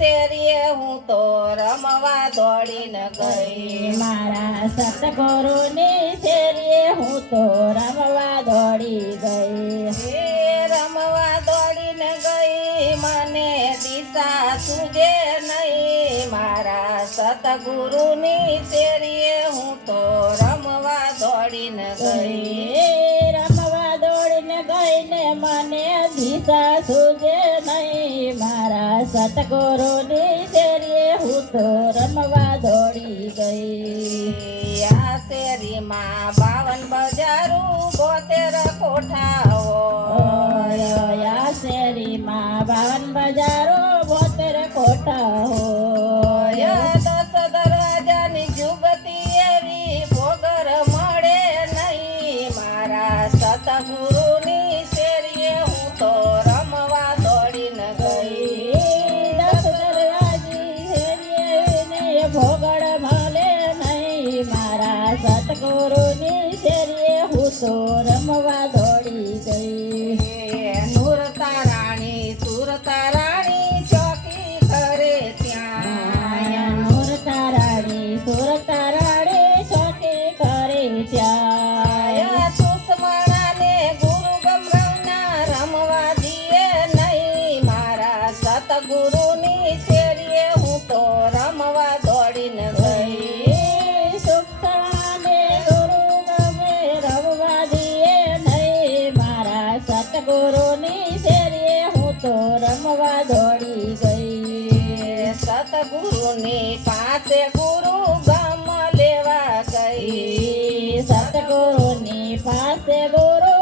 શેરીએ હું તો રમવા દોડીને ગઈ. મારા સતગુરુની તેરીએ હું તો રમવા દોડી ગઈ. રમવા દોડીને ગઈ મને દિશા સુજે નહીં. મારા સતગુરુની તેરીએ હું તો રમવા દોડીને ગઈ. રમવા દોડીને ગઈને મને દિશા મારા સતગુરુની શેરીએ હું તો રમવા દોડી ગઈ. આ શેરીમાં બાવન બજારું બોતેર કોઠાઓ આ શેરીમાં બાવન બજારો, બોતેર કોઠાઓ દસ દરવાજાની જુગતી ભોગર મળે નહીં. મારા સતગુરુની રમવા દોડી સતગુરુની શેરીએ હું તો રમવા દોડી ગઈ. સતગુરુની પાસે ગુરુ ગામ લેવા ગઈ. સતગુરુની પાસે ગુરુ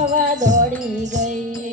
રમવા દોડી ગઈ.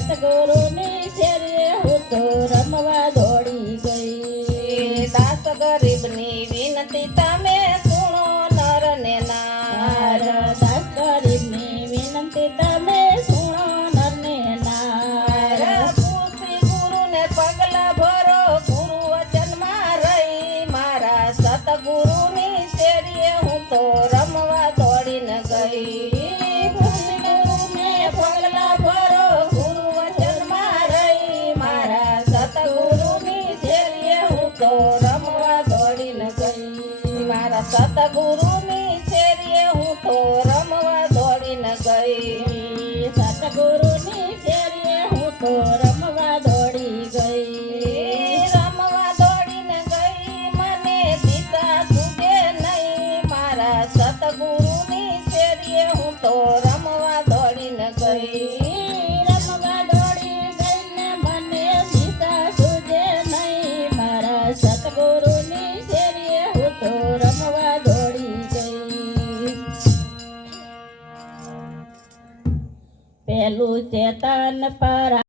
સતગુરુની શેરીએ હું તો રમવા દોડી ગઈ. દાસ ગરીબની વિનંતી તમે સુણો નર ને નાર દાસ ગરીબની વિનંતી તમે સુણો નરને નાર પુત્રી ગુરુને પગલા ભરો ગુરુ વચનમાં રહી. મારા સતગુરુની શેરીએ હું તો સતગુરુની શેરીએ હું તો રમવા દોડીને ગઈ. સતગુરુની શેરીએ હું તો રમવા દોડી ગઈ. રમવા દોડીને ગઈ મને દિશા સુજે નહીં. મારા સતગુરુની શેરીએ હું તો પેલું ચેતન પર